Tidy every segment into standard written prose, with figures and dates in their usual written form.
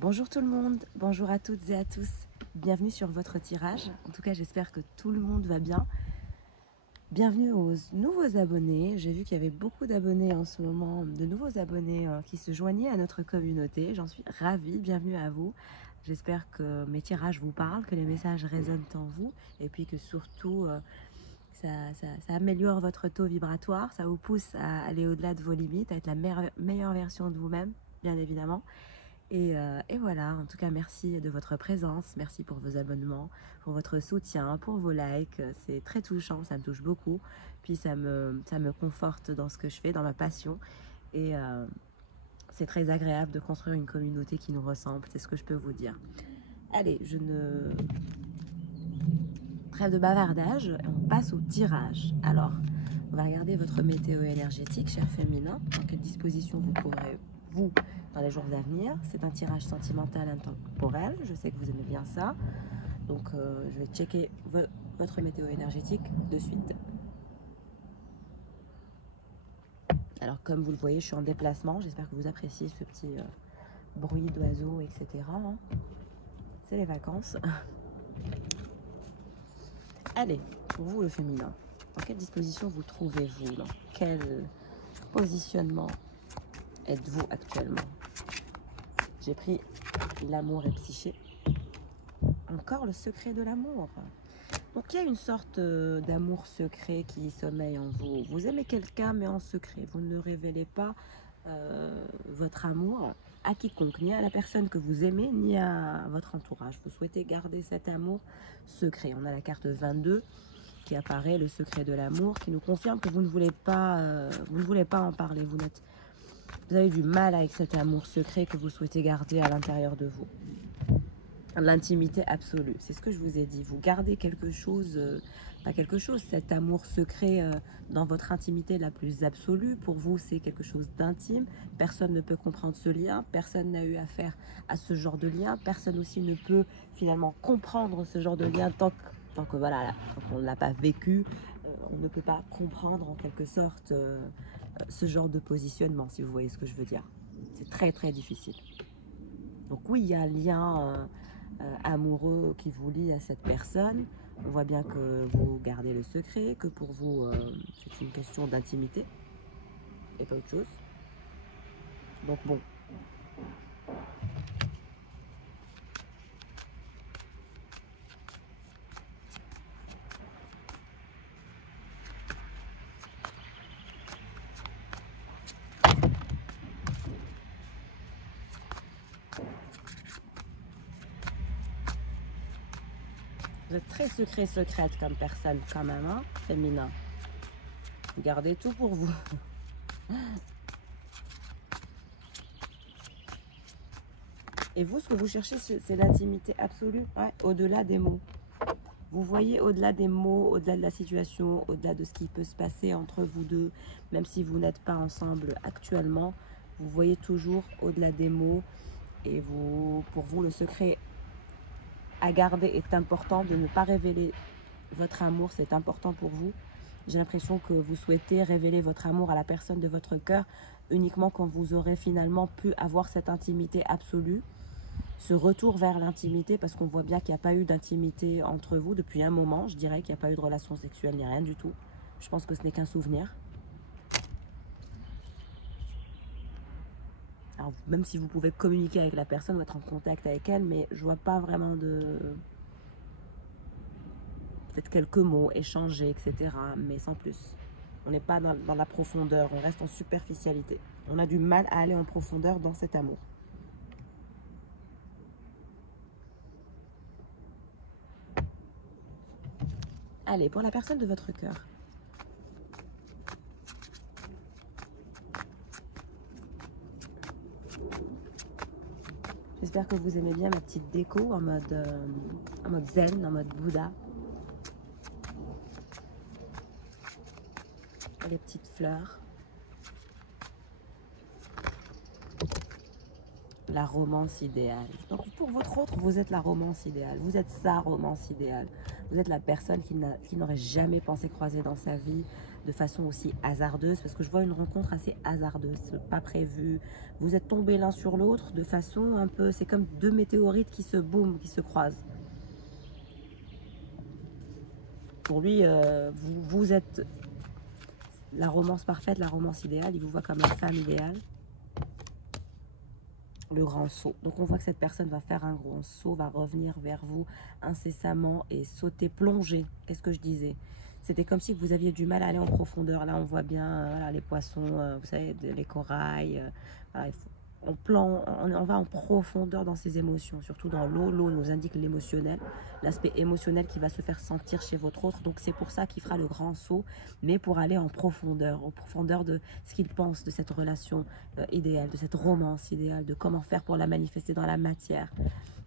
Bonjour tout le monde, bonjour à toutes et à tous, bienvenue sur votre tirage. En tout cas, j'espère que tout le monde va bien. Bienvenue aux nouveaux abonnés. J'ai vu qu'il y avait beaucoup d'abonnés en ce moment, de nouveaux abonnés qui se joignaient à notre communauté. J'en suis ravie, bienvenue à vous. J'espère que mes tirages vous parlent, que les messages résonnent en vous et puis que surtout ça améliore votre taux vibratoire, ça vous pousse à aller au-delà de vos limites, à être la meilleure version de vous-même, bien évidemment. Et voilà, en tout cas, merci de votre présence, merci pour vos abonnements, pour votre soutien, pour vos likes. C'est très touchant, ça me touche beaucoup. Puis ça me conforte dans ce que je fais, dans ma passion. Et c'est très agréable de construire une communauté qui nous ressemble, c'est ce que je peux vous dire. Allez, trêve de bavardage, on passe au tirage. Alors, on va regarder votre météo énergétique, cher féminin. Dans quelle disposition vous trouverez-vous dans les jours à venir? C'est un tirage sentimental intemporel. Je sais que vous aimez bien ça. Donc, je vais checker votre météo énergétique de suite. Alors, comme vous le voyez, je suis en déplacement. J'espère que vous appréciez ce petit bruit d'oiseaux, etc. C'est les vacances. Allez, pour vous le féminin, dans quelle disposition vous trouvez-vous? Dans quel positionnement êtes-vous actuellement? J'ai pris l'amour et psyché. Encore le secret de l'amour. Donc il y a une sorte d'amour secret qui sommeille en vous. Vous aimez quelqu'un mais en secret. Vous ne révélez pas votre amour à quiconque, ni à la personne que vous aimez, ni à votre entourage. Vous souhaitez garder cet amour secret. On a la carte 22 qui apparaît, le secret de l'amour, qui nous confirme que vous ne voulez pas en parler. Vous avez du mal avec cet amour secret que vous souhaitez garder à l'intérieur de vous. L'intimité absolue, c'est ce que je vous ai dit. Vous gardez quelque chose, pas quelque chose, cet amour secret dans votre intimité la plus absolue. Pour vous, c'est quelque chose d'intime. Personne ne peut comprendre ce lien. Personne n'a eu affaire à ce genre de lien. Personne aussi ne peut finalement comprendre ce genre de lien tant que voilà, tant qu'on ne l'a pas vécu. On ne peut pas comprendre en quelque sorte ce genre de positionnement, si vous voyez ce que je veux dire. C'est très très difficile. Donc oui, il y a un lien amoureux qui vous lie à cette personne. On voit bien que vous gardez le secret, que pour vous c'est une question d'intimité et pas autre chose. Donc bon. Vous êtes très secrète comme personne quand même, hein, féminin. Vous gardez tout pour vous. Et vous, ce que vous cherchez, c'est l'intimité absolue, ouais, au-delà des mots. Vous voyez au-delà des mots, au-delà de la situation, au-delà de ce qui peut se passer entre vous deux, même si vous n'êtes pas ensemble actuellement, vous voyez toujours au-delà des mots. Et pour vous, le secret à garder est important, de ne pas révéler votre amour, c'est important pour vous. J'ai l'impression que vous souhaitez révéler votre amour à la personne de votre cœur uniquement quand vous aurez finalement pu avoir cette intimité absolue, ce retour vers l'intimité, parce qu'on voit bien qu'il n'y a pas eu d'intimité entre vous depuis un moment. Je dirais qu'il n'y a pas eu de relation sexuelle ni rien du tout. Je pense que ce n'est qu'un souvenir. Alors, même si vous pouvez communiquer avec la personne, être en contact avec elle, mais je vois pas vraiment de... Peut-être quelques mots, échanger, etc. Mais sans plus. On n'est pas dans la profondeur, on reste en superficialité. On a du mal à aller en profondeur dans cet amour. Allez, pour la personne de votre cœur. J'espère que vous aimez bien ma petite déco en mode zen, en mode Bouddha. Les petites fleurs. La romance idéale. Donc pour votre autre, vous êtes la romance idéale. Vous êtes sa romance idéale. Vous êtes la personne qui n'aurait jamais pensé croiser dans sa vie. de façon aussi hasardeuse, parce que je vois une rencontre assez hasardeuse, pas prévue. Vous êtes tombés l'un sur l'autre de façon un peu, c'est comme deux météorites qui se boum, qui se croisent. Pour lui, vous êtes la romance parfaite, la romance idéale. Il vous voit comme la femme idéale. Le grand saut. Donc on voit que cette personne va faire un grand saut, va revenir vers vous incessamment et sauter, plonger. Qu'est-ce que je disais? C'était comme si vous aviez du mal à aller en profondeur. Là, on voit bien voilà, les poissons, vous savez, les corails. Voilà, on va en profondeur dans ses émotions, surtout dans l'eau. L'eau nous indique l'émotionnel, l'aspect émotionnel qui va se faire sentir chez votre autre. Donc c'est pour ça qu'il fera le grand saut, mais pour aller en profondeur de ce qu'il pense de cette relation idéale, de cette romance idéale, de comment faire pour la manifester dans la matière.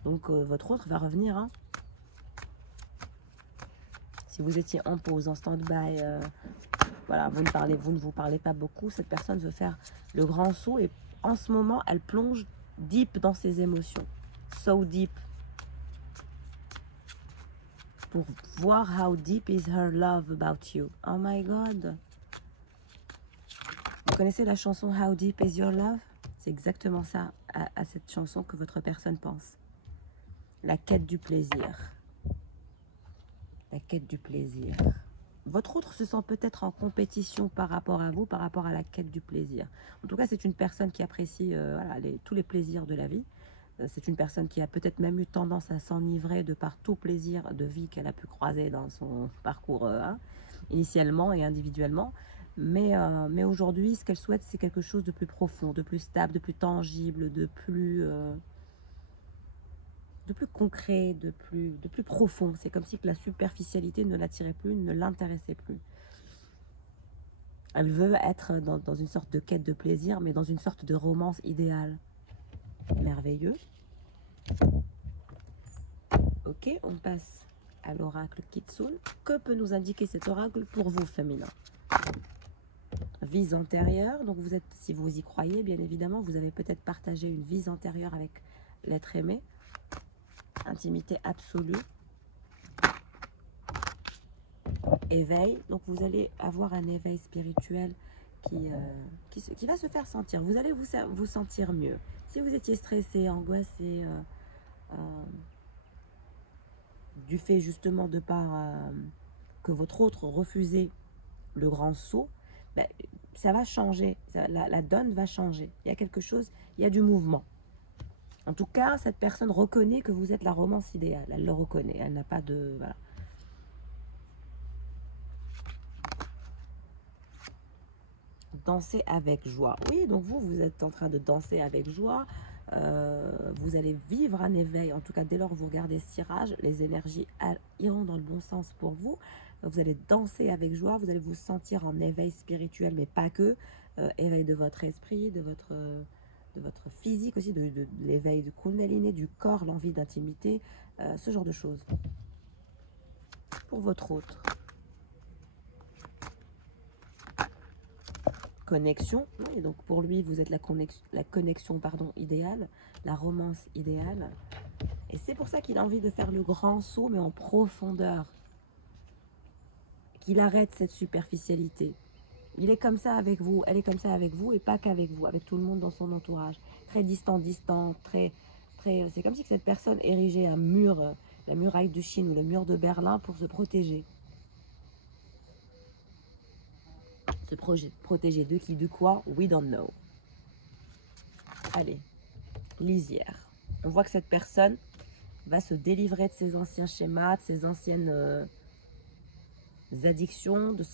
Donc votre autre va revenir, hein. Si vous étiez en pause, en stand-by, voilà, vous ne vous parlez pas beaucoup, cette personne veut faire le grand saut et en ce moment, elle plonge deep dans ses émotions. So deep. Pour voir how deep is her love about you. Oh my God. Vous connaissez la chanson How Deep is Your Love? C'est exactement ça, à cette chanson que votre personne pense. La quête du plaisir. La quête du plaisir. Votre autre se sent peut-être en compétition par rapport à vous, par rapport à la quête du plaisir. En tout cas, c'est une personne qui apprécie voilà, tous les plaisirs de la vie. C'est une personne qui a peut-être même eu tendance à s'enivrer de par tout plaisir de vie qu'elle a pu croiser dans son parcours hein, initialement et individuellement. Mais aujourd'hui, ce qu'elle souhaite, c'est quelque chose de plus profond, de plus stable, de plus tangible, de plus concret, de plus profond. C'est comme si que la superficialité ne l'attirait plus, ne l'intéressait plus. Elle veut être dans une sorte de quête de plaisir, mais dans une sorte de romance idéale. Merveilleux. Ok, on passe à l'oracle Kitsune. Que peut nous indiquer cet oracle pour vous, féminin? Vie antérieure. Donc vous êtes, si vous y croyez, bien évidemment, vous avez peut-être partagé une vie antérieure avec l'être aimé. Intimité absolue. Éveil. Donc vous allez avoir un éveil spirituel qui va se faire sentir. Vous allez vous sentir mieux. Si vous étiez stressé, angoissé, du fait justement de par que votre autre refusait le grand saut, ben, ça va changer. La donne va changer. Il y a quelque chose, il y a du mouvement. En tout cas, cette personne reconnaît que vous êtes la romance idéale. Elle le reconnaît. Elle n'a pas de... Voilà. Danser avec joie. Oui, donc vous êtes en train de danser avec joie. Vous allez vivre un éveil. En tout cas, dès lors que vous regardez ce tirage, les énergies iront dans le bon sens pour vous. Vous allez danser avec joie. Vous allez vous sentir en éveil spirituel, mais pas que. Éveil de votre esprit, de votre physique aussi, de l'éveil du Kundalini, du corps, l'envie d'intimité, ce genre de choses. Pour votre autre. Connexion, et donc pour lui vous êtes la connexion pardon, idéale, la romance idéale, et c'est pour ça qu'il a envie de faire le grand saut mais en profondeur, qu'il arrête cette superficialité. Il est comme ça avec vous, elle est comme ça avec vous et pas qu'avec vous, avec tout le monde dans son entourage, très distant, très, c'est comme si cette personne érigeait un mur, la muraille de Chine ou le mur de Berlin pour se protéger. Se protéger de qui, de quoi? We don't know. Allez, lisière. On voit que cette personne va se délivrer de ses anciens schémas, de ses anciennes addictions, de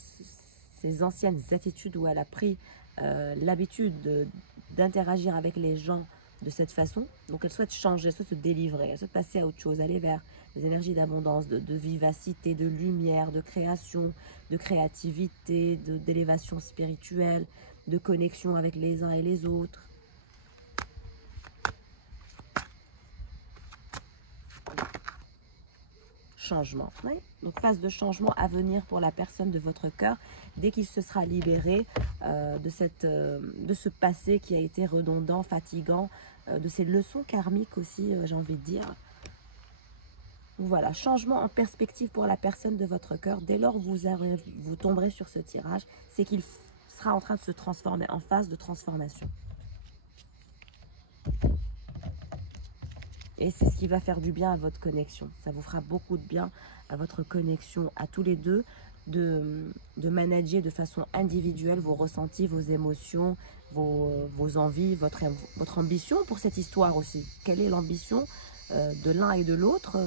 ses anciennes attitudes où elle a pris l'habitude d'interagir avec les gens de cette façon. Donc elle souhaite changer, elle souhaite se délivrer, elle souhaite passer à autre chose, aller vers des énergies d'abondance, de vivacité, de lumière, de création, de créativité, d'élévation spirituelle, de connexion avec les uns et les autres. Changement, oui. Donc phase de changement à venir pour la personne de votre cœur dès qu'il se sera libéré de ce passé qui a été redondant, fatigant, de ces leçons karmiques aussi, j'ai envie de dire. Voilà, changement en perspective pour la personne de votre cœur. Dès lors où vous tomberez sur ce tirage, c'est qu'il sera en train de se transformer, en phase de transformation. Et c'est ce qui va faire du bien à votre connexion. Ça vous fera beaucoup de bien à votre connexion, à tous les deux, de manager de façon individuelle vos ressentis, vos émotions, vos envies, votre ambition pour cette histoire aussi. Quelle est l'ambition de l'un et de l'autre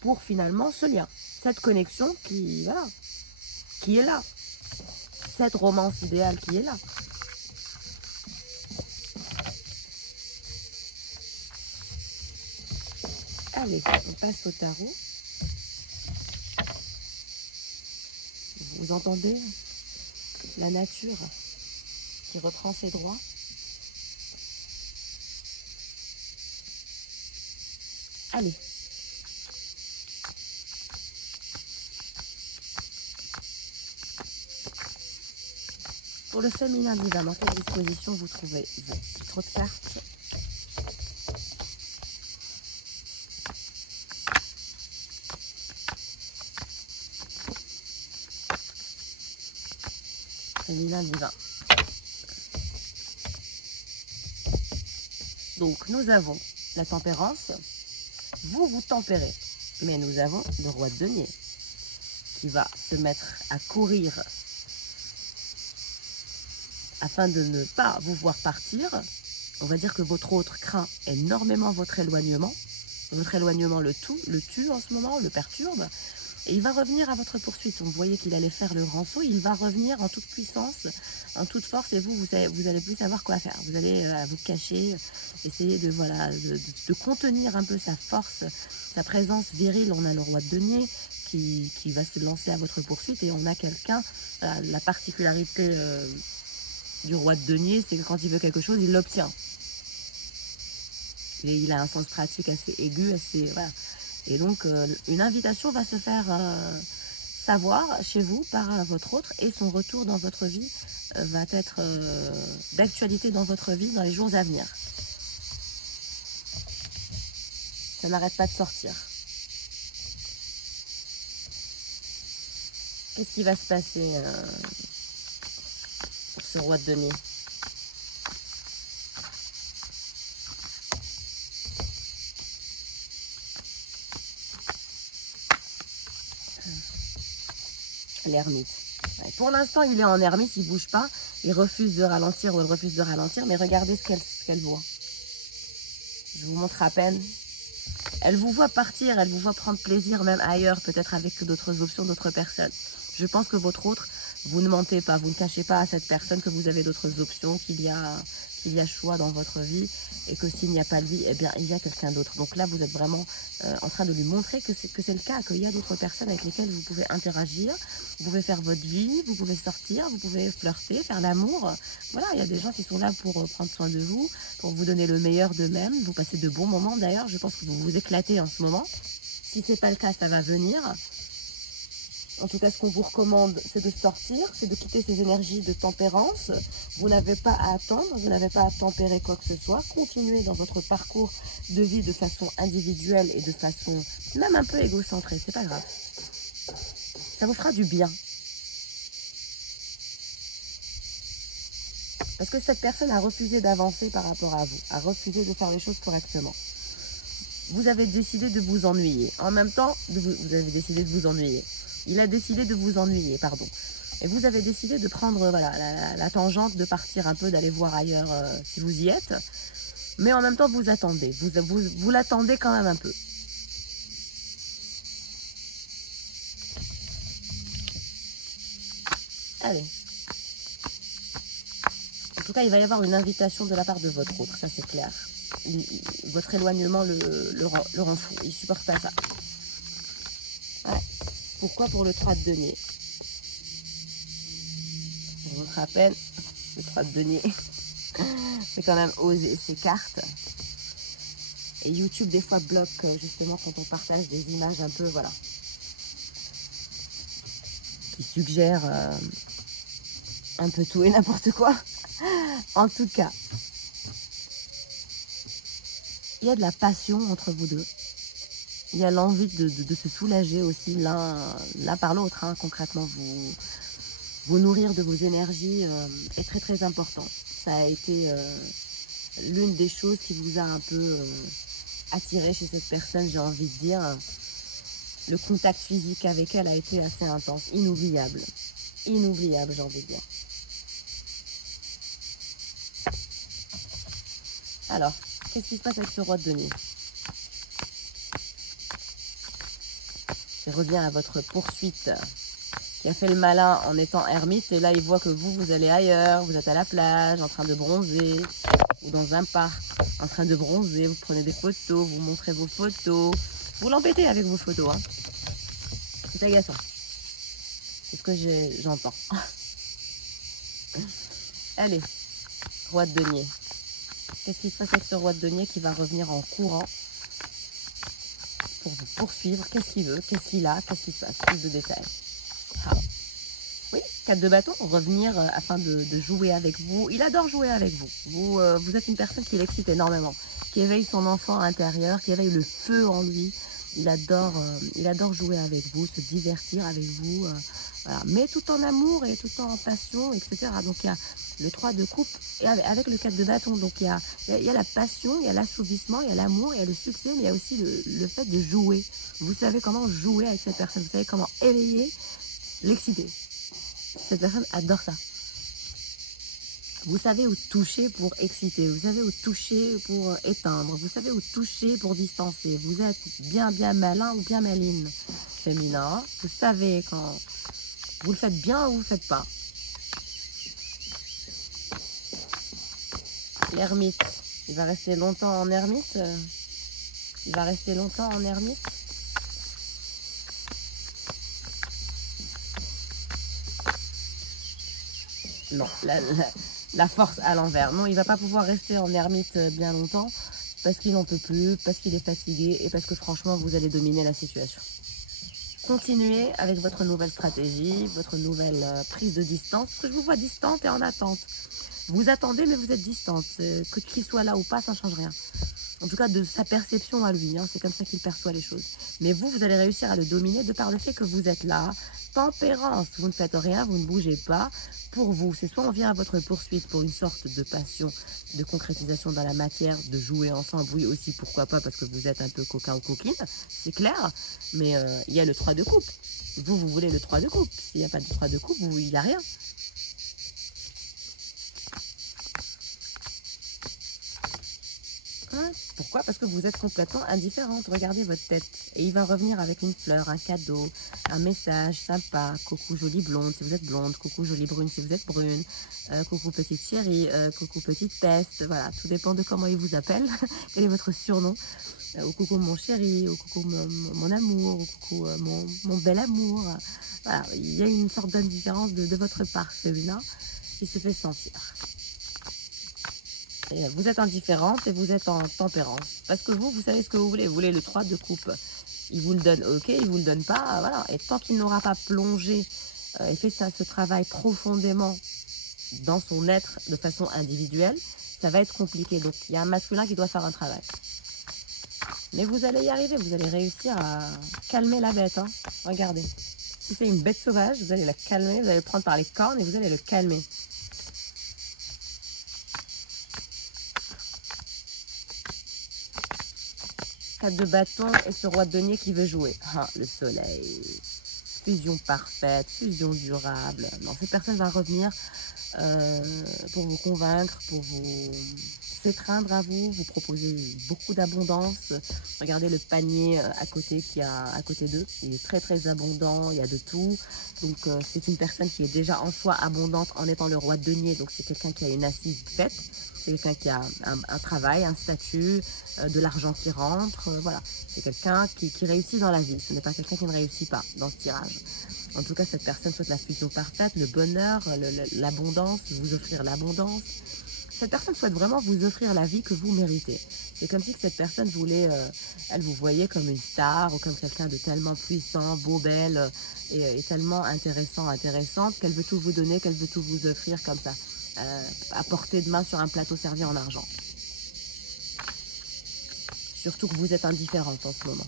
pour finalement ce lien, cette connexion qui, voilà, qui est là, cette romance idéale qui est là. Allez, on passe au tarot. Vous entendez la nature qui reprend ses droits. Allez. Pour le féminin divin, dans quelle disposition vous trouvez? J'ai trop de cartes. Féminin divin. Donc, nous avons la tempérance. Vous tempérez. Mais nous avons le roi de denier qui va se mettre à courir afin de ne pas vous voir partir. On va dire que votre autre craint énormément votre éloignement. Votre éloignement le tue en ce moment, le perturbe. Et il va revenir à votre poursuite. On voyait qu'il allait faire le grand saut. Il va revenir en toute puissance, en toute force. Et vous allez plus savoir quoi faire. Vous allez vous cacher, essayer de contenir un peu sa force, sa présence virile. On a le roi de denier qui va se lancer à votre poursuite. Et on a quelqu'un, la particularité du roi de denier, c'est que quand il veut quelque chose, il l'obtient. Et il a un sens pratique assez aigu, assez... Voilà. Et donc, une invitation va se faire savoir chez vous par votre autre et son retour dans votre vie va être d'actualité dans votre vie dans les jours à venir. Ça n'arrête pas de sortir. Qu'est-ce qui va se passer pour ce roi de denier? L'ermite. Ouais, pour l'instant, il est en ermite, il ne bouge pas. Il refuse de ralentir ou elle refuse de ralentir. Mais regardez ce qu'elle voit. Je vous montre à peine. Elle vous voit partir, elle vous voit prendre plaisir même ailleurs, peut-être avec d'autres options, d'autres personnes. Je pense que votre autre, vous ne mentez pas, vous ne cachez pas à cette personne que vous avez d'autres options, qu'il y a choix dans votre vie et que s'il n'y a pas lui, eh bien, il y a quelqu'un d'autre. Donc là, vous êtes vraiment en train de lui montrer que c'est le cas, qu'il y a d'autres personnes avec lesquelles vous pouvez interagir, vous pouvez faire votre vie, vous pouvez sortir, vous pouvez flirter, faire l'amour. Voilà, il y a des gens qui sont là pour prendre soin de vous, pour vous donner le meilleur d'eux-mêmes, vous passez de bons moments d'ailleurs. Je pense que vous vous éclatez en ce moment. Si ce n'est pas le cas, ça va venir. En tout cas, ce qu'on vous recommande, c'est de sortir, c'est de quitter ces énergies de tempérance. Vous n'avez pas à attendre, vous n'avez pas à tempérer quoi que ce soit. Continuez dans votre parcours de vie de façon individuelle et de façon même un peu égocentrée, c'est pas grave. Ça vous fera du bien. Parce que cette personne a refusé d'avancer par rapport à vous, a refusé de faire les choses correctement. Vous avez décidé de vous ennuyer. En même temps, vous avez décidé de vous ennuyer. Il a décidé de vous ennuyer, pardon. Et vous avez décidé de prendre voilà, la tangente, de partir un peu, d'aller voir ailleurs si vous y êtes. Mais en même temps, vous attendez. Vous l'attendez quand même un peu. Allez. En tout cas, il va y avoir une invitation de la part de votre autre, ça c'est clair. Votre éloignement le rend fou. Il ne supporte pas ça. Ouais. Pourquoi? Pour le 3 de denier. Je vous rappelle, le 3 de denier, c'est quand même oser ces cartes. Et YouTube, des fois, bloque justement quand on partage des images un peu, voilà, qui suggèrent un peu tout et n'importe quoi. En tout cas, il y a de la passion entre vous deux. Il y a l'envie de se soulager aussi l'un par l'autre. Hein. Concrètement, vous nourrir de vos énergies est très très important. Ça a été l'une des choses qui vous a un peu attiré chez cette personne, j'ai envie de dire. Le contact physique avec elle a été assez intense, inoubliable. Inoubliable, j'ai envie de dire. Alors, qu'est-ce qui se passe avec ce roi de denier? Je reviens à votre poursuite qui a fait le malin en étant ermite. Et là, il voit que vous allez ailleurs. Vous êtes à la plage, en train de bronzer. Ou dans un parc, en train de bronzer. Vous prenez des photos, vous montrez vos photos. Vous l'embêtez avec vos photos. Hein. C'est agaçant. C'est ce que j'entends. Allez, roi de denier. Qu'est-ce qui se passe avec ce roi de denier qui va revenir en courant pour vous poursuivre? Qu'est-ce qu'il veut? Qu'est-ce qu'il a? Qu'est-ce qui se passe? Plus de détails. Ah. Oui, 4 de bâton, revenir afin de jouer avec vous. Il adore jouer avec vous. Vous êtes une personne qui l'excite énormément, qui éveille son enfant intérieur, qui éveille le feu en lui. Il adore jouer avec vous, se divertir avec vous. Voilà. Mais tout en amour et tout en passion, etc. Donc il y a le 3 de coupe et avec le 4 de bâton. Donc il y a la passion, il y a l'assouvissement, il y a l'amour, il y a le succès, mais il y a aussi le fait de jouer. Vous savez comment jouer avec cette personne, vous savez comment éveiller, l'exciter. Cette personne adore ça. Vous savez où toucher pour exciter, vous savez où toucher pour éteindre, vous savez où toucher pour distancer. Vous êtes bien malin ou bien maline, féminin. Vous savez quand vous le faites bien ou vous le faites pas. L'ermite, il va rester longtemps en ermite. Il va rester longtemps en ermite. Non, la force à l'envers. Non, il ne va pas pouvoir rester en ermite bien longtemps parce qu'il n'en peut plus, parce qu'il est fatigué et parce que franchement, vous allez dominer la situation. Continuez avec votre nouvelle stratégie, votre nouvelle prise de distance, parce que je vous vois distante et en attente. Vous attendez, mais vous êtes distante. Que qu'il soit là ou pas, ça ne change rien. En tout cas, de sa perception à lui. Hein, c'est comme ça qu'il perçoit les choses. Mais vous allez réussir à le dominer de par le fait que vous êtes là. Tempérance, vous ne faites rien, vous ne bougez pas. Pour vous, c'est soit on vient à votre poursuite pour une sorte de passion, de concrétisation dans la matière, de jouer ensemble. Oui, aussi, pourquoi pas, parce que vous êtes un peu coquin ou coquine, c'est clair. Mais il y a le 3 de coupe. Vous voulez le 3 de coupe. S'il n'y a pas de 3 de coupe, il n'y a rien. Pourquoi? Parce que vous êtes complètement indifférente. Regardez votre tête. Et il va revenir avec une fleur, un cadeau, un message sympa. Coucou jolie blonde si vous êtes blonde. Coucou jolie brune si vous êtes brune. Coucou petite chérie. Coucou petite peste. Voilà, tout dépend de comment il vous appelle. Quel est votre surnom? Ou coucou mon chéri. Ou coucou mon amour. Ou coucou mon bel amour. Voilà, il y a une sorte d'indifférence de votre part féminin qui se fait sentir. Et vous êtes indifférente et vous êtes en tempérance. Parce que vous savez ce que vous voulez. Vous voulez le 3 de coupe. Il vous le donne, ok. Il vous le donne pas, voilà. Et tant qu'il n'aura pas plongé et fait ce travail profondément dans son être de façon individuelle, ça va être compliqué. Donc, il y a un masculin qui doit faire un travail. Mais vous allez y arriver. Vous allez réussir à calmer la bête. Hein. Regardez. Si c'est une bête sauvage, vous allez la calmer. Vous allez le prendre par les cornes et vous allez le calmer. De bâton et ce roi de denier qui veut jouer. Ah, le soleil. Fusion parfaite, fusion durable. Non, cette personne va revenir pour vous convaincre, pour vous s'étreindre à vous, vous proposer beaucoup d'abondance. Regardez le panier à côté qu'il y a à côté d'eux. Il est très très abondant, il y a de tout. Donc c'est une personne qui est déjà en soi abondante en étant le roi de denier. Donc c'est quelqu'un qui a une assise faite. C'est quelqu'un qui a un travail, un statut, de l'argent qui rentre. Voilà, c'est quelqu'un qui réussit dans la vie. Ce n'est pas quelqu'un qui ne réussit pas dans ce tirage. En tout cas, cette personne souhaite la fusion parfaite, le bonheur, l'abondance, vous offrir l'abondance. Cette personne souhaite vraiment vous offrir la vie que vous méritez. C'est comme si cette personne voulait, elle vous voyait comme une star ou comme quelqu'un de tellement puissant, beau, belle et tellement intéressante qu'elle veut tout vous donner, qu'elle veut tout vous offrir comme ça, à portée de main sur un plateau servi en argent. Surtout que vous êtes indifférente en ce moment.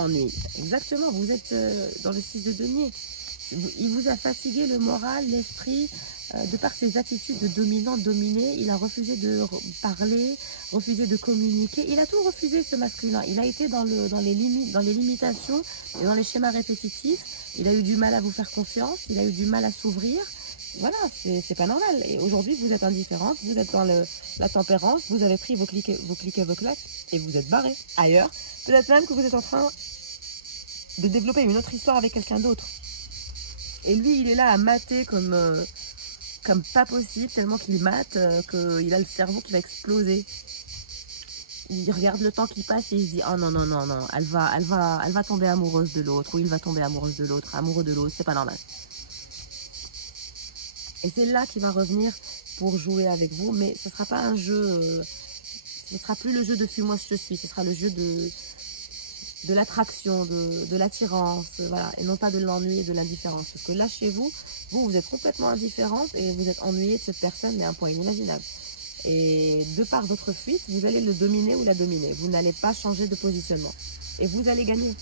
ennui. Exactement, vous êtes dans le 6 de denier. Il vous a fatigué le moral, l'esprit, de par ses attitudes de dominant, dominé. Il a refusé de parler, refusé de communiquer. Il a tout refusé, ce masculin. Il a été dans les limites, dans les limitations et dans les schémas répétitifs. Il a eu du mal à vous faire confiance, il a eu du mal à s'ouvrir. Voilà, c'est pas normal. Et aujourd'hui, vous êtes indifférente, vous êtes dans la tempérance, vous avez pris vos clics et vos claques et vous êtes barré ailleurs. Peut-être même que vous êtes en train de développer une autre histoire avec quelqu'un d'autre. Et lui, il est là à mater comme pas possible, tellement qu'il mate, qu'il a le cerveau qui va exploser. Il regarde le temps qui passe et il se dit « Oh non, non, non, non, elle va tomber amoureuse de l'autre, ou il va tomber amoureuse de l'autre, amoureux de l'autre, c'est pas normal. » Et c'est là qu'il va revenir pour jouer avec vous, mais ce ne sera pas un jeu, ce ne sera plus le jeu de « fuis-moi si je suis », ce sera le jeu de l'attraction, de l'attirance, voilà, et non pas de l'ennui et de l'indifférence. Parce que là, chez vous, vous êtes complètement indifférente et vous êtes ennuyé de cette personne, mais à un point inimaginable. Et de par votre fuite, vous allez le dominer ou la dominer. Vous n'allez pas changer de positionnement. Et vous allez gagner.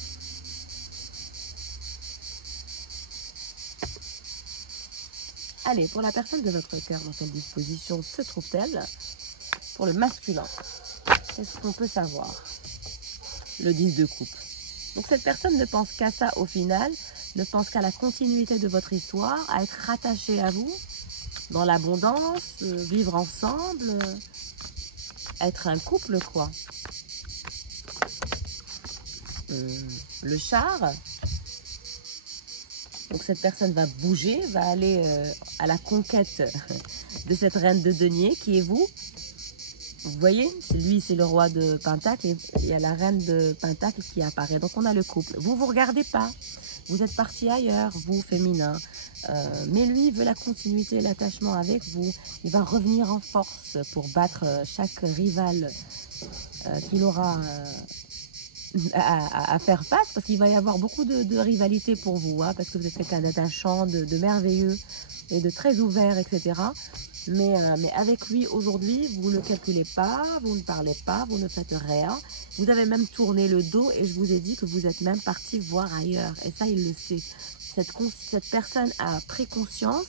Allez, pour la personne de votre cœur, dans quelle disposition se trouve-t-elle? Pour le masculin, qu'est-ce qu'on peut savoir? Le 10 de coupe. Donc cette personne ne pense qu'à ça au final, ne pense qu'à la continuité de votre histoire, à être rattachée à vous, dans l'abondance, vivre ensemble, être un couple, quoi. Le char. Donc cette personne va bouger, va aller à la conquête de cette reine de denier qui est vous. Vous voyez, lui c'est le roi de Pentacle et il y a la reine de Pentacle qui apparaît. Donc on a le couple. Vous ne vous regardez pas, vous êtes parti ailleurs, vous féminin. Mais lui il veut la continuité, l'attachement avec vous. Il va revenir en force pour battre chaque rival qu'il aura à faire face, parce qu'il va y avoir beaucoup de rivalité pour vous, hein, parce que vous êtes quelqu'un d'attachant, de merveilleux et de très ouvert, etc. Mais avec lui aujourd'hui, vous ne calculez pas, vous ne parlez pas, vous ne faites rien. Vous avez même tourné le dos et je vous ai dit que vous êtes même parti voir ailleurs. Et ça, il le sait. Cette personne a pris conscience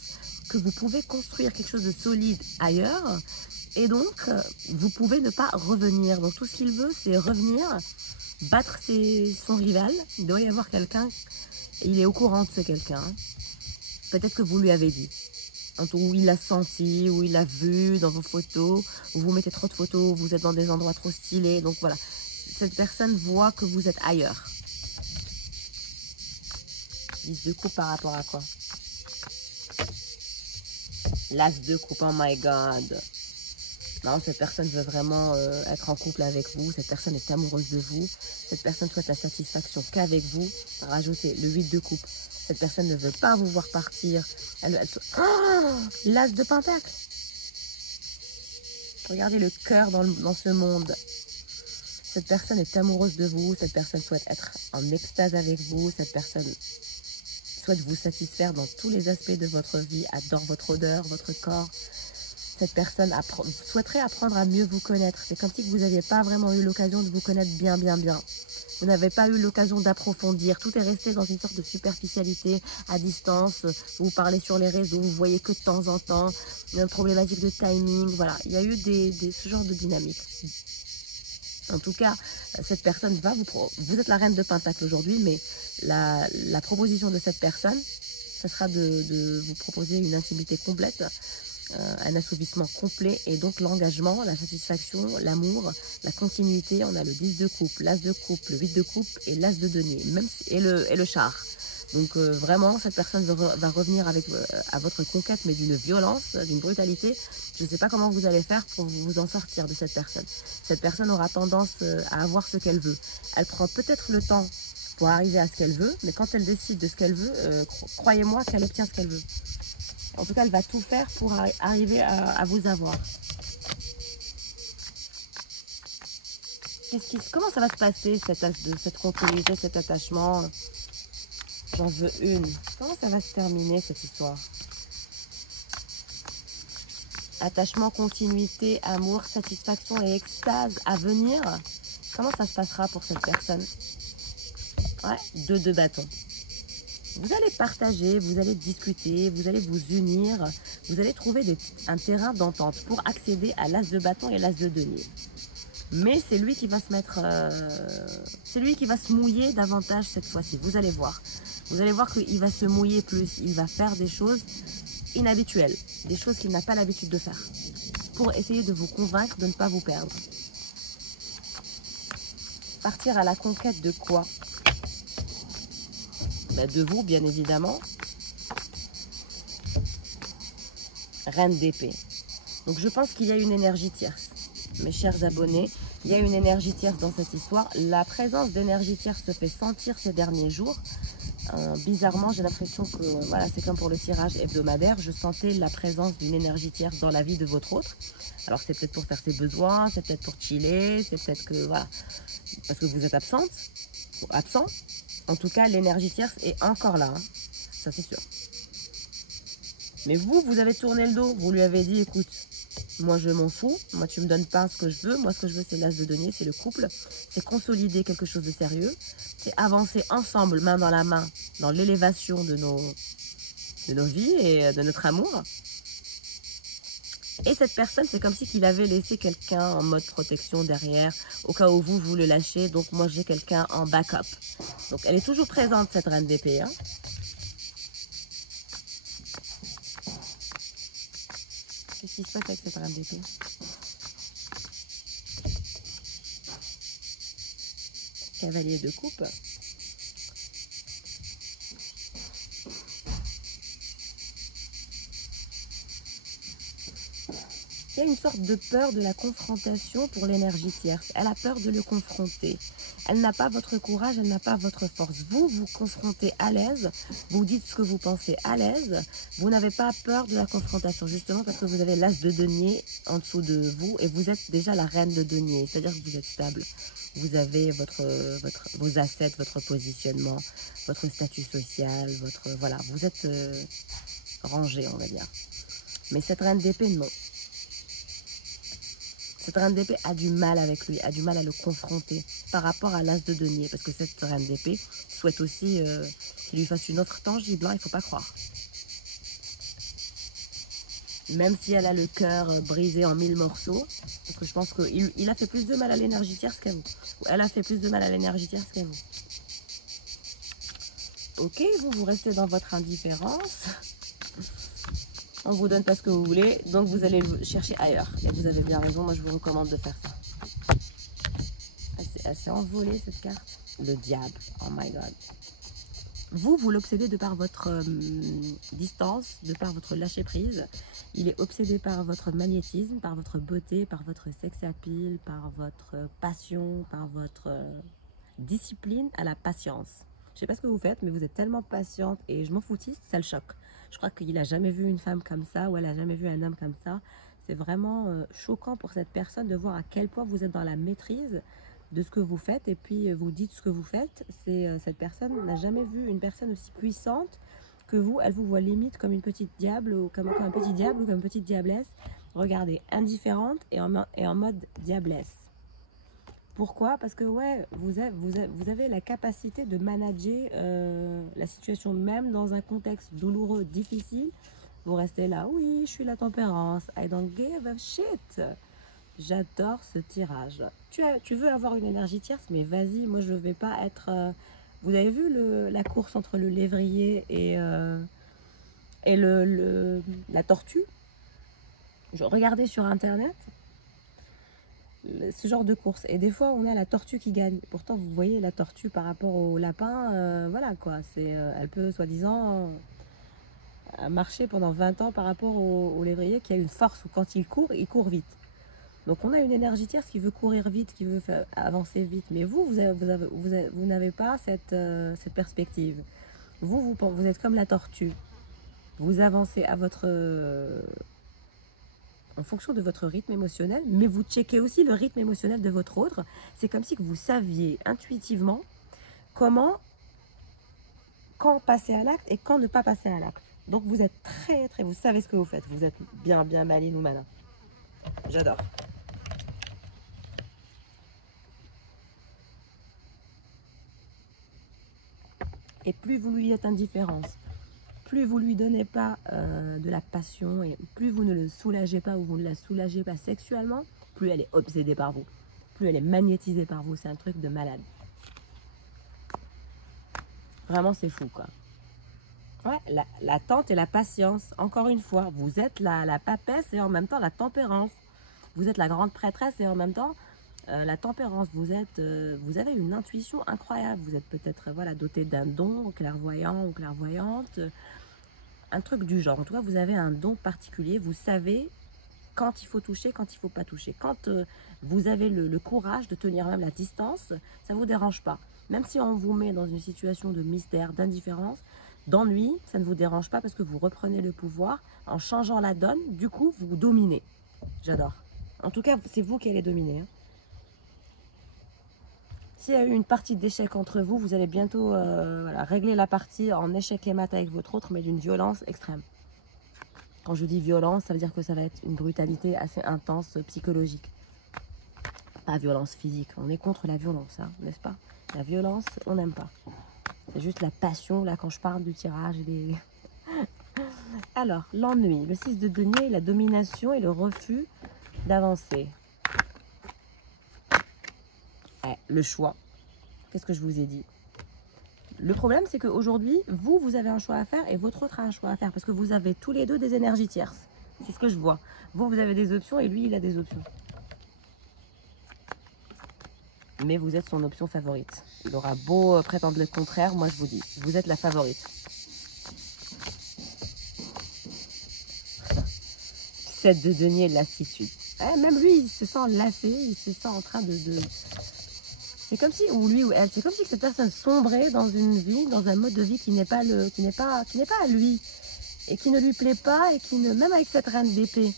que vous pouvez construire quelque chose de solide ailleurs. Et donc, vous pouvez ne pas revenir. Donc tout ce qu'il veut, c'est revenir, battre son rival. Il doit y avoir quelqu'un, il est au courant de ce quelqu'un. Peut-être que vous lui avez dit. Où il l'a senti, où il l'a vu dans vos photos, où vous mettez trop de photos, où vous êtes dans des endroits trop stylés. Donc voilà, cette personne voit que vous êtes ailleurs. 10 de coupe par rapport à quoi? L'as de coupe, oh my god. Non, cette personne veut vraiment être en couple avec vous. Cette personne est amoureuse de vous. Cette personne souhaite la satisfaction qu'avec vous. Rajoutez le 8 de coupe. Cette personne ne veut pas vous voir partir. Oh, l'as de pentacle. Regardez le cœur dans ce monde. Cette personne est amoureuse de vous. Cette personne souhaite être en extase avec vous. Cette personne souhaite vous satisfaire dans tous les aspects de votre vie. Adore votre odeur, votre corps. Cette personne souhaiterait apprendre à mieux vous connaître. C'est comme si vous n'aviez pas vraiment eu l'occasion de vous connaître bien, bien, bien. Vous n'avez pas eu l'occasion d'approfondir. Tout est resté dans une sorte de superficialité, à distance. Vous parlez sur les réseaux, vous voyez que de temps en temps. Il y a une problématique de timing. Voilà, il y a eu ce genre de dynamique. En tout cas, cette personne va vous êtes la reine de Pentacle aujourd'hui, mais la proposition de cette personne, ce sera de vous proposer une intimité complète. Un assouvissement complet et donc l'engagement, la satisfaction, l'amour, la continuité. On a le 10 de coupe, l'as de coupe, le 8 de coupe et l'as de denier et le char. Donc vraiment cette personne va revenir à votre conquête, mais d'une violence, d'une brutalité. Je ne sais pas comment vous allez faire pour vous en sortir de cette personne. Cette personne aura tendance à avoir ce qu'elle veut. Elle prend peut-être le temps pour arriver à ce qu'elle veut, mais quand elle décide de ce qu'elle veut, croyez-moi qu'elle obtient ce qu'elle veut. En tout cas, elle va tout faire pour arriver à vous avoir. Comment ça va se passer, cette continuité, cet attachement? J'en veux une. Comment ça va se terminer, cette histoire? Attachement, continuité, amour, satisfaction et extase à venir. Comment ça se passera pour cette personne? Ouais, 2 de bâton. Vous allez partager, vous allez discuter, vous allez vous unir, vous allez trouver un terrain d'entente pour accéder à l'as de bâton et l'as de denier. Mais c'est lui qui va se mettre, c'est lui qui va se mouiller davantage cette fois-ci. Vous allez voir. Vous allez voir qu'il va se mouiller plus. Il va faire des choses inhabituelles, des choses qu'il n'a pas l'habitude de faire, pour essayer de vous convaincre de ne pas vous perdre. Partir à la conquête de quoi? De vous, bien évidemment. Reine d'épée. Donc je pense qu'il y a une énergie tierce. Mes chers abonnés, il y a une énergie tierce dans cette histoire. La présence d'énergie tierce se fait sentir ces derniers jours. Bizarrement, j'ai l'impression que, voilà, c'est comme pour le tirage hebdomadaire, je sentais la présence d'une énergie tierce dans la vie de votre autre. Alors c'est peut-être pour faire ses besoins, c'est peut-être pour chiller, c'est peut-être que, voilà, parce que vous êtes absente, ou absent. En tout cas, l'énergie tierce est encore là, hein. Ça c'est sûr. Mais vous, vous avez tourné le dos, vous lui avez dit, écoute, moi je m'en fous, moi tu me donnes pas ce que je veux, moi ce que je veux c'est l'as de denier, c'est le couple, c'est consolider quelque chose de sérieux, c'est avancer ensemble, main dans la main, dans l'élévation de nos vies et de notre amour. Et cette personne, c'est comme si qu'il avait laissé quelqu'un en mode protection derrière, au cas où vous le lâchez, donc moi j'ai quelqu'un en backup. Donc elle est toujours présente cette reine d'épée, hein. Qu'est-ce qui se passe avec cette reine d'épée? Cavalier de coupe. Il y a une sorte de peur de la confrontation pour l'énergie tierce. Elle a peur de le confronter. Elle n'a pas votre courage, elle n'a pas votre force. Vous, vous confrontez à l'aise, vous dites ce que vous pensez à l'aise. Vous n'avez pas peur de la confrontation, justement parce que vous avez l'as de denier en dessous de vous et vous êtes déjà la reine de denier. C'est-à-dire que vous êtes stable. Vous avez vos assets, votre positionnement, votre statut social, voilà, vous êtes rangé, on va dire. Mais cette reine d'épée, non. Cette reine d'épée a du mal avec lui, a du mal à le confronter par rapport à l'as de denier. Parce que cette reine d'épée souhaite aussi qu'il lui fasse une offre tangible, hein, il ne faut pas croire. Même si elle a le cœur brisé en 1000 morceaux, parce que je pense qu'il a fait plus de mal à l'énergie tierce qu'à vous. Elle a fait plus de mal à l'énergie tierce qu'à vous. Ok, vous restez dans votre indifférence. On vous donne pas ce que vous voulez, donc vous allez le chercher ailleurs. Et vous avez bien raison, moi je vous recommande de faire ça. Elle s'est envolée cette carte. Le diable, oh my god. Vous l'obsédez de par votre distance, de par votre lâcher prise. Il est obsédé par votre magnétisme, par votre beauté, par votre sex appeal, par votre passion, par votre discipline à la patience. Je sais pas ce que vous faites, mais vous êtes tellement patiente et je m'en foutiste, ça le choque. Je crois qu'il n'a jamais vu une femme comme ça ou elle n'a jamais vu un homme comme ça. C'est vraiment choquant pour cette personne de voir à quel point vous êtes dans la maîtrise de ce que vous faites et puis vous dites ce que vous faites. Cette personne n'a jamais vu une personne aussi puissante que vous. Elle vous voit limite comme une petite diable ou comme un petit diable ou comme une petite diablesse. Regardez, indifférente et en mode diablesse. Pourquoi? Parce que ouais, vous avez la capacité de manager la situation même dans un contexte douloureux, difficile. Vous restez là, oui, je suis la tempérance, I don't give a shit. J'adore ce tirage. Tu veux avoir une énergie tierce, mais vas-y, moi je ne vais pas être... Vous avez vu la course entre le lévrier et la tortue? Regardez sur internet ce genre de course. Et des fois, on a la tortue qui gagne. Pourtant, vous voyez la tortue par rapport au lapin, voilà quoi. Elle peut, soi-disant, marcher pendant 20 ans par rapport au lévrier qui a une force où quand il court vite. Donc, on a une énergie tierce qui veut courir vite, qui veut avancer vite. Mais vous n'avez pas cette perspective. Vous êtes comme la tortue. Vous avancez à en fonction de votre rythme émotionnel, mais vous checkez aussi le rythme émotionnel de votre autre. C'est comme si vous saviez intuitivement quand passer à l'acte et quand ne pas passer à l'acte. Donc vous êtes vous savez ce que vous faites. Vous êtes bien maline ou malin. J'adore. et plus vous lui êtes indifférence, plus vous lui donnez pas de la passion et plus vous ne le soulagez pas ou vous ne la soulagez pas sexuellement, plus elle est obsédée par vous, plus elle est magnétisée par vous. C'est un truc de malade. Vraiment, c'est fou, quoi. Ouais, l'attente et la patience. Encore une fois, vous êtes la papesse et en même temps la tempérance. Vous êtes la grande prêtresse et en même temps la tempérance. Vous avez une intuition incroyable. Vous êtes peut-être voilà, doté d'un don clairvoyant ou clairvoyante. Un truc du genre. En tout cas, vous avez un don particulier. Vous savez quand il faut toucher, quand il ne faut pas toucher. Quand vous avez le courage de tenir même la distance, ça ne vous dérange pas. Même si on vous met dans une situation de mystère, d'indifférence, d'ennui, ça ne vous dérange pas parce que vous reprenez le pouvoir en changeant la donne. Du coup, vous dominez. J'adore. En tout cas, c'est vous qui allez dominer. Hein. S'il y a eu une partie d'échec entre vous, vous allez bientôt voilà, régler la partie en échec et mat avec votre autre, mais d'une violence extrême. Quand je dis violence, ça veut dire que ça va être une brutalité assez intense psychologique. Pas violence physique. On est contre la violence, hein, n'est-ce pas? La violence, on n'aime pas. C'est juste la passion, là, quand je parle du tirage. Des... Alors, l'ennui. Le 6 de denier, la domination et le refus d'avancer. Le choix. Qu'est-ce que je vous ai dit? Le problème, c'est qu'aujourd'hui, vous avez un choix à faire et votre autre a un choix à faire. Parce que vous avez tous les deux des énergies tierces. C'est ce que je vois. Vous avez des options et lui, il a des options. Mais vous êtes son option favorite. Il aura beau prétendre le contraire, moi je vous dis, vous êtes la favorite. 7 de denier, lassitude. Même lui, il se sent lassé, il se sent en train de... C'est comme si, ou lui ou elle, c'est comme si cette personne sombrait dans une vie, dans un mode de vie qui n'est pas à lui. Et qui ne lui plaît pas, et qui ne, même avec cette reine d'épée,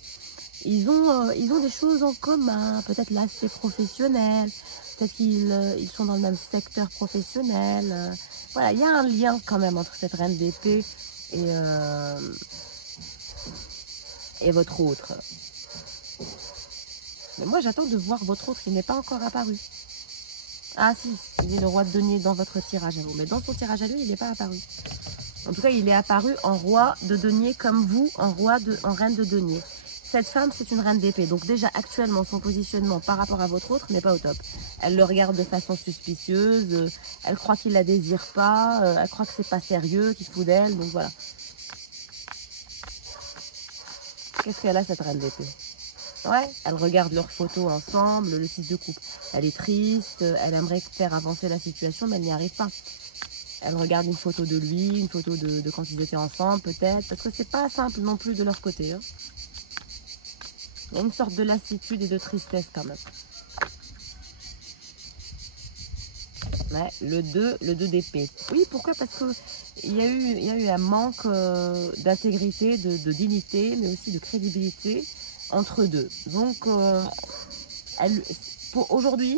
ils ont des choses en commun, peut-être l'aspect professionnel, peut-être qu'ils sont dans le même secteur professionnel. Voilà, il y a un lien quand même entre cette reine d'épée et votre autre. Mais moi, j'attends de voir votre autre, il n'est pas encore apparu. Ah si, il est le roi de denier dans votre tirage à vous, mais dans son tirage à lui, il n'est pas apparu. En tout cas, il est apparu en roi de denier comme vous, en reine de denier. Cette femme, c'est une reine d'épée. Donc déjà, actuellement, son positionnement par rapport à votre autre n'est pas au top. Elle le regarde de façon suspicieuse. Elle croit qu'il la désire pas. Elle croit que c'est pas sérieux, qu'il se fout d'elle. Donc voilà. Qu'est-ce qu'elle a, cette reine d'épée? Ouais, elle regarde leurs photos ensemble, le 6 de coupe. Elle est triste, elle aimerait faire avancer la situation, mais elle n'y arrive pas. Elle regarde une photo de lui, une photo de quand ils étaient ensemble, peut-être. Parce que c'est pas simple non plus de leur côté. Hein. Il y a une sorte de lassitude et de tristesse quand même. Ouais, le 2 d'épée. Oui, pourquoi? Parce que il y a eu un manque d'intégrité, de dignité, mais aussi de crédibilité entre deux. Donc, aujourd'hui,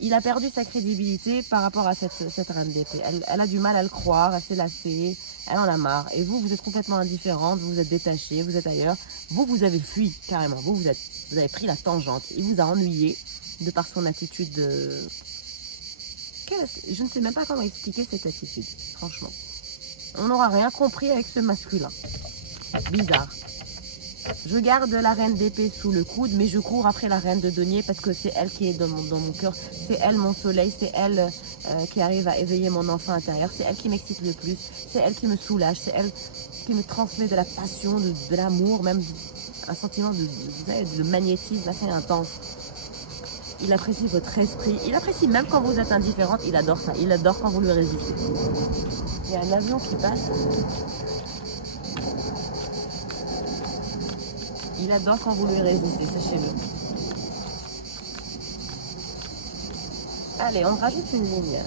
il a perdu sa crédibilité par rapport à cette reine d'épée. Elle a du mal à le croire, elle s'est lassée, elle en a marre. Et vous, vous êtes complètement indifférente, vous êtes détaché, vous êtes ailleurs. Vous avez fui carrément. Vous avez pris la tangente. Il vous a ennuyé de par son attitude de... Je ne sais même pas comment expliquer cette attitude, franchement. On n'aura rien compris avec ce masculin. Bizarre. Je garde la reine d'épée sous le coude, mais je cours après la reine de denier parce que c'est elle qui est dans mon cœur. C'est elle mon soleil, c'est elle qui arrive à éveiller mon enfant intérieur. C'est elle qui m'excite le plus, c'est elle qui me soulage, c'est elle qui me transmet de la passion, de l'amour, même un sentiment de magnétisme assez intense. Il apprécie votre esprit, il apprécie même quand vous êtes indifférente, il adore ça, il adore quand vous lui résistez. Il y a un avion qui passe. Il adore quand vous lui résistez, sachez-le. Allez, on rajoute une ligne.